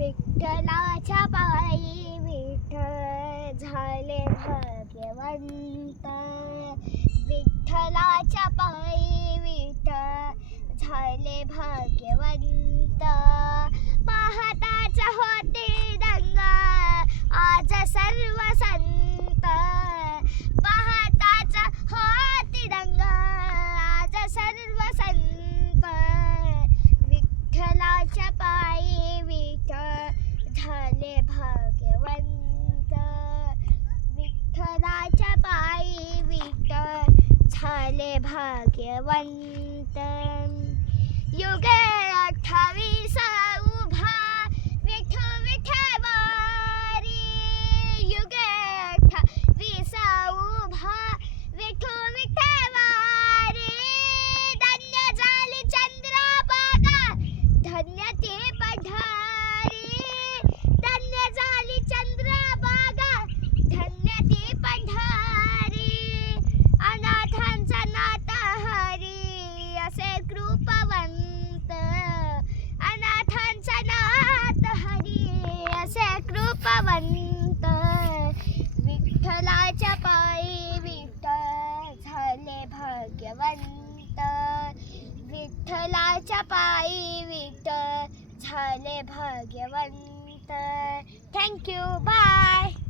विठ्ठलाच्या पायी विठ्ठल झाले भाग्यवंत. झाले भाग्यवंत युगे अठ्ठावीस उभा विठू विठवारी। युगे अठ्ठावीस उभा विठू विठवारी धन्य झाली चंद्रभागा धन्य ते पढारी धन्य झाली चंद्रभागा धन्य ते पंढरी पावंत. विठ्ठलाच्या पायी विठ्ठल झाले भाग्यवंत. विठ्ठलाच्या पायी विठ्ठल झाले भाग्यवंत. Thank you bye